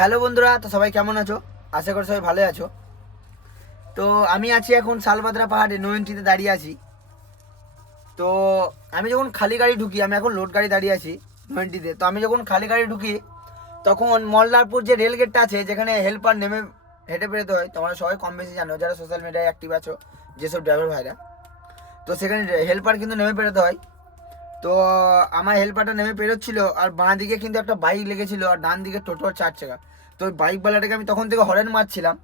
Hello বন্ধুরা, তো সবাই কেমন আছো? আশা করি সবাই ভালো আছো। তো আমি আছি এখন শালবাদরা পাহাড়ে নয়নটিতে দাঁড়িয়ে আছি। তো আমি যখন খালি গাড়ি ঢুকি, আমি এখন লোড গাড়ি দাঁড়িয়ে আছি নয়নটিতে। তো আমি যখন খালি গাড়ি ঢুকি তখন মল্লারপুর যে রেল গেটটা আছে, যেখানে হেল্পার নেমে হেঁটে বেরোতে হয়, তোমরা সবাই কম বেশি জানো যারা সোশ্যাল মিডিয়ায় অ্যাক্টিভ আছো, যেসব ড্রাইভার ভাইরা। তো সেখানে হেল্পার কিন্তু নেমে বেরোতে হয়। তো আমার হেল্পারটা নেমে বেরোচ্ছিল, আর বাঁ দিকে কিন্তু একটা বাইক লেগেছিল, আর ডান দিকে টোটো আর 4 চাকা। তো ওই বাইকওয়ালাটাকে আমি তখন থেকে হরেন মারছিলাম।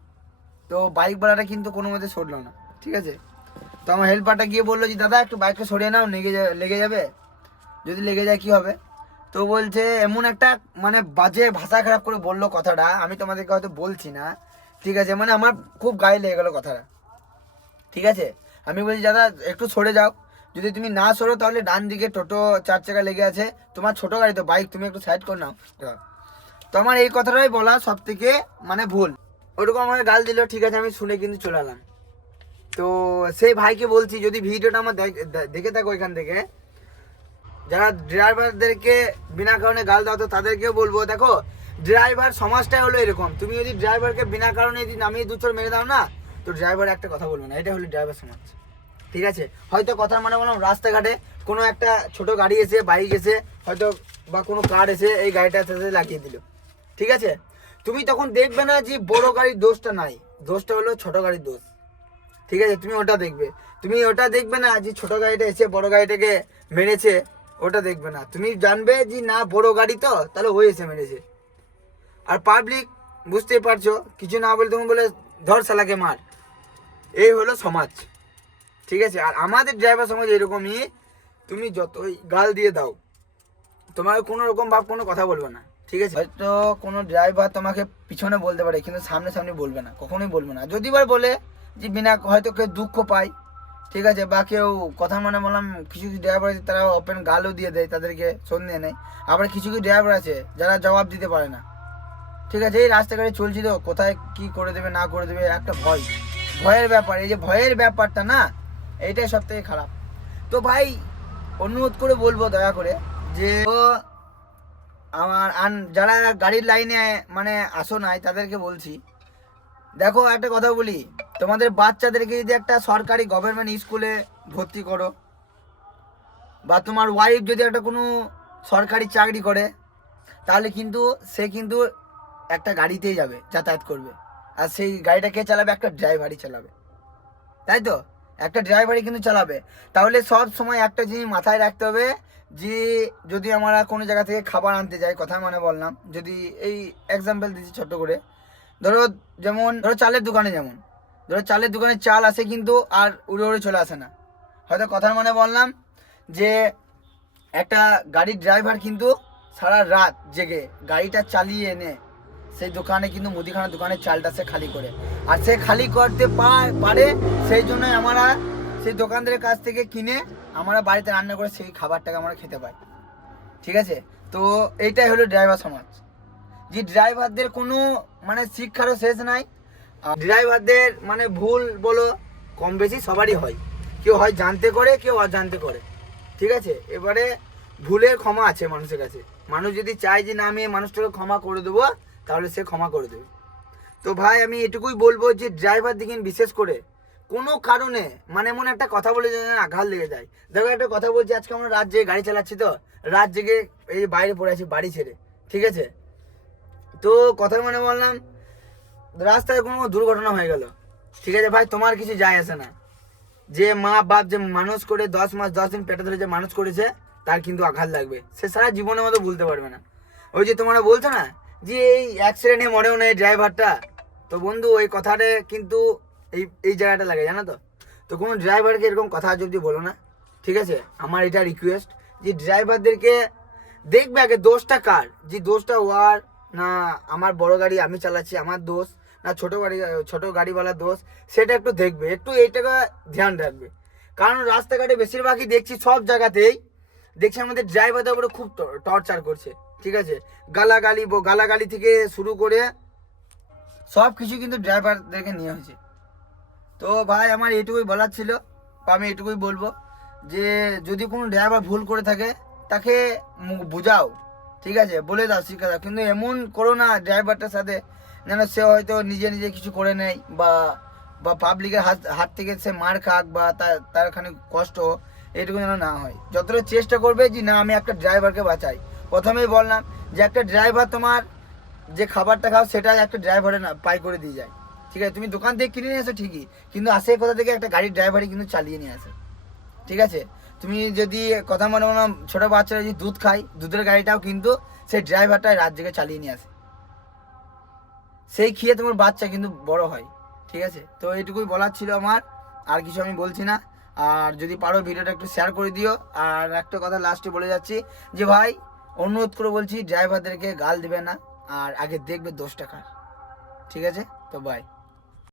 তো বাইকওয়ালাটা কিন্তু কোনো মতে সরলো না, ঠিক আছে। তো আমার হেল্পারটা গিয়ে বললো যে দাদা একটু বাইকটা সরিয়ে নাও, লেগে যাবে, যদি লেগে যায় কি হবে। তো বলছে এমন একটা মানে বাজে ভাষা খারাপ করে বললো কথাটা, আমি তোমাদেরকে হয়তো বলছি না, ঠিক আছে। মানে আমার খুব গায়ে লেগে গেলো কথাটা, ঠিক আছে। আমি বলছি দাদা একটু সরে যাও, যদি তুমি না সরো তাহলে ডান দিকে টোটো 4 চাকা লেগে আছে, তোমার ছোট গাড়ি তো বাইক, তুমি একটু সাইড করে নাও। তো আমার এই কথাটাই বলা সব থেকে মানে ভুল। ওরকম আমাকে গাল দিল, ঠিক আছে, আমি শুনে কিন্তু চলে এলাম। তো সেই ভাইকে বলছি যদি ভিডিওটা আমার দেখে থাকো এখান থেকে, যারা ড্রাইভারদেরকে বিনা কারণে গাল দাও, তো তাদেরকেও বলবো দেখো ড্রাইভার সমাজটাই হলো এরকম। তুমি যদি ড্রাইভারকে বিনা কারণে যদি নামিয়ে দুচোর মেরে দাও না, তো ড্রাইভার একটা কথা বলবে না। এটা হলো ড্রাইভার সমাজ, ঠিক আছে। হয়তো কথা মানে বললাম, রাস্তাঘাটে কোনো একটা ছোট গাড়ি এসে, বাইক এসে হয়তো, বা কোনো কার এসে এই গাড়িটা সাথে লাগিয়ে দিল, ঠিক আছে। তুমি তখন দেখবে না যে বড় গাড়ির দোষটা নাই, দোষটা হলো ছোট গাড়ির দোষ, ঠিক আছে। তুমি ওটা দেখবে, তুমি ওটা দেখবে না যে ছোট গাড়িটা এসে বড় গাড়িটাকে মেরেছে, ওটা দেখবে না। তুমি জানবে যে না বড় গাড়ি তো, তাহলে ওই এসে মেরেছে। আর পাবলিক বুঝতেই পারছো, কিছু না বলে তুমি বলে ধর শালাকে মার, এই হলো সমাজ, ঠিক আছে। আর আমাদের ড্রাইভার সমাজ এরকমই, তুমি যতই গাল দিয়ে দাও, তোমাকে কোনো রকম ভাব কোনো কথা বলবে না, ঠিক আছে। হয়তো কোনো ড্রাইভার তোমাকে পিছনে বলতে পারে, কিন্তু সামনে সামনে বলবে না, কখনোই বলবে না। যদি বার বলে যে বিনা হয়তো কেউ দুঃখ পায়, ঠিক আছে, বা কেউ কথা মানে বললাম, কিছু কিছু ড্রাইভার আছে তারা ওপেন গালও দিয়ে দেয়, তাদেরকে সন্দেহ নেই। আবার কিছু কিছু ড্রাইভার আছে যারা জবাব দিতে পারে না, ঠিক আছে। এই রাস্তাঘাটে চলছি তো কোথায় কি করে দেবে না করে দেবে, একটা ভয়ের ব্যাপার। এই যে ভয়ের ব্যাপারটা না, এইটাই সব থেকে খারাপ। তো ভাই অনুরোধ করে বলবো দয়া করে যে আমার যারা গাড়ির লাইনে মানে আসো নাই তাদেরকে বলছি, দেখো একটা কথা বলি, তোমাদের বাচ্চাদেরকে যদি একটা সরকারি গভর্নমেন্ট স্কুলে ভর্তি করো, বা তোমার ওয়াইফ যদি একটা কোনো সরকারি চাকরি করে, তাহলে কিন্তু সে কিন্তু একটা গাড়িতেই যাবে, যাতায়াত করবে। আর সেই গাড়িটা কে চালাবে? একটা ড্রাইভারই চালাবে, তাই তো। একটা ড্রাইভারই কিন্তু চালাবে। তাহলে সব সময় একটা জিনিস মাথায় রাখতে হবে যে যদি আমরা কোনো জায়গা থেকে খাবার আনতে যাই, কথা মানে বললাম, যদি এই এক্সাম্পল দিচ্ছি ছোট্ট করে, ধরো যেমন ধরো চালের দোকানে, যেমন ধরো চালের দোকানে চাল আসে কিন্তু আর উড়ে উড়ে চলে আসে না। হয়তো কথার মানে বললাম যে একটা গাড়ির ড্রাইভার কিন্তু সারা রাত জেগে গাড়িটা চালিয়ে এনে সেই দোকানে কিন্তু মুদিখানা দোকানের চালটা সে খালি করে, আর সে খালি করতে পারে, সেই জন্যই আমরা সেই দোকানদারের কাছ থেকে কিনে আমরা বাড়িতে রান্না করে সেই খাবারটাকে আমরা খেতে পাই, ঠিক আছে। তো এইটাই হলো ড্রাইভার সমাজ, যে ড্রাইভারদের কোনো মানে শিক্ষারও শেষ নাই। ড্রাইভারদের মানে ভুল বলো কম বেশি সবারই হয়, কেউ হয় জানতে করে, কেউ অজান্তে করে, ঠিক আছে। এবারে ভুলের ক্ষমা আছে মানুষের কাছে, মানুষ যদি চায় যে না আমি এই মানুষটাকে ক্ষমা করে দেবো, তাহলে সে ক্ষমা করে দেবে। তো ভাই আমি এটুকুই বলবো যে ড্রাইভার দিকে বিশেষ করে কোনো কারণে মানে এমন একটা কথা বলে যে না আঘাত লেগে যায়। দেখো একটা কথা বলছি, আজকে আমরা রাত জেগে গাড়ি চালাচ্ছি, তো রাত জেগে এই বাইরে পড়ে আছি বাড়ি ছেড়ে, ঠিক আছে। তো কথা মানে বললাম রাস্তায় কোনো দুর্ঘটনা হয়ে গেল, ঠিক আছে ভাই, তোমার কিছু যায় আসে না। যে মা বাপ যে মানুষ করে 10 মাস 10 দিন পেটে ধরে যে মানুষ করেছে, তার কিন্তু আঘাত লাগবে, সে সারা জীবনের মতো ভুলতে পারবে না। ওই যে তোমরা বলছো না যে এই অ্যাক্সিডেন্টে মরেও না এই ড্রাইভারটা, তো বন্ধু ওই কথাটা কিন্তু এই এই জায়গাটা লাগে, জানো তো। তো কোনো ড্রাইভারকে এরকম কথা যদি বলো না, ঠিক আছে। আমার এটা রিকোয়েস্ট যে ড্রাইভারদেরকে দেখবে আগে দোষটা কার, যে দোষটা ওয়ার না আমার বড় গাড়ি আমি চালাচ্ছি আমার দোষ, না ছোট গাড়িওয়ালার দোষ, সেটা একটু দেখবে, একটু এইটাকে ধ্যান রাখবে। কারণ রাস্তাঘাটে বেশিরভাগই দেখছি, সব জায়গাতেই দেখছি আমাদের ড্রাইভারদের উপরে খুব টর্চার করছে, ঠিক আছে। গালাগালি থেকে শুরু করে সব কিছু কিন্তু ড্রাইভারদেরকে নিয়ে হয়েছে। তো ভাই আমার এইটুকুই বলার ছিল, বা আমি এইটুকুই বলবো যে যদি কোনো ড্রাইভার ভুল করে থাকে তাকে বুঝাও, ঠিক আছে, বলে দাও, শিখে দাও, কিন্তু এমন করো না ড্রাইভারটার সাথে যেন সে হয়তো নিজে নিজে কিছু করে নেয়, বা বা পাবলিকের হাত থেকে সে মার খাক, বা তার খানিক কষ্ট হোক, এটুকু যেন না হয়। যতটা চেষ্টা করবে যে না আমি একটা ড্রাইভারকে বাঁচাই। প্রথমেই বললাম যে একটা ড্রাইভার তোমার যে খাবারটা খাও সেটা একটা ড্রাইভারে না পাই করে দিয়ে যায়। ঠিক আছে, তুমি দোকান থেকে কিনে নিয়ে আসো ঠিকই, কিন্তু আসে কোথা থেকে, একটা গাড়ির ড্রাইভারই কিন্তু চালিয়ে নিয়ে আসে। ঠিক আছে, তুমি যদি কথা মনে মনে ছোটো বাচ্চারা যদি দুধ খায়, দুধের গাড়িটাও কিন্তু সেই ড্রাইভারটাই রাত জেগে চালিয়ে নিয়ে আসে, সেই খেয়ে তোমার বাচ্চা কিন্তু বড় হয়। ঠিক আছে, তো এইটুকুই বলার ছিল আমার, আর কিছু আমি বলছি না। আর যদি পারো ভিডিওটা একটু শেয়ার করে দিও। আর একটা কথা লাস্টে বলে যাচ্ছি যে ভাই, অনুরোধ করে বলছি ড্রাইভারদেরকে গাল দিবে না, আর আগে দেখবে দোষটা কার। ঠিক আছে, তো বাই।